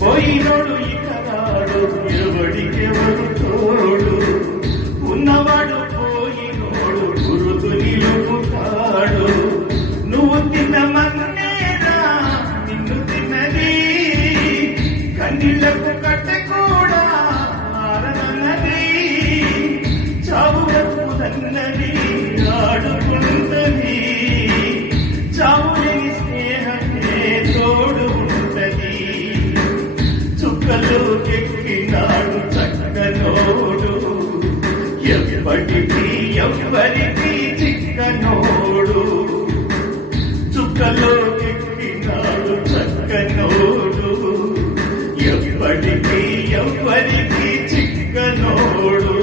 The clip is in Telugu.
పోయినోడు ఇక రాడు ఎవడికెవడు తోడు ఉన్నవాడు పోయినోడు గురుతు నిలుపుతాడు నువ్వు తిన్న మన్నేరా నిన్ను తిన్నది కన్నీళ్లకు కట్టె కూడా ఆరనన్నది చావు బతుకుదన్నది ఆడుకుంటది చావులేని స్నేహమే తోడు ఉంటది చుక్కలోకెక్కినాడు చక్కనోడు ఎప్పటికీ ఎవ్వరికి చిక్కనోడు చుక్కలోకెక్కినాడు చక్కనోడు ఎప్పటికీ ఎవ్వరికి చిక్కనోడు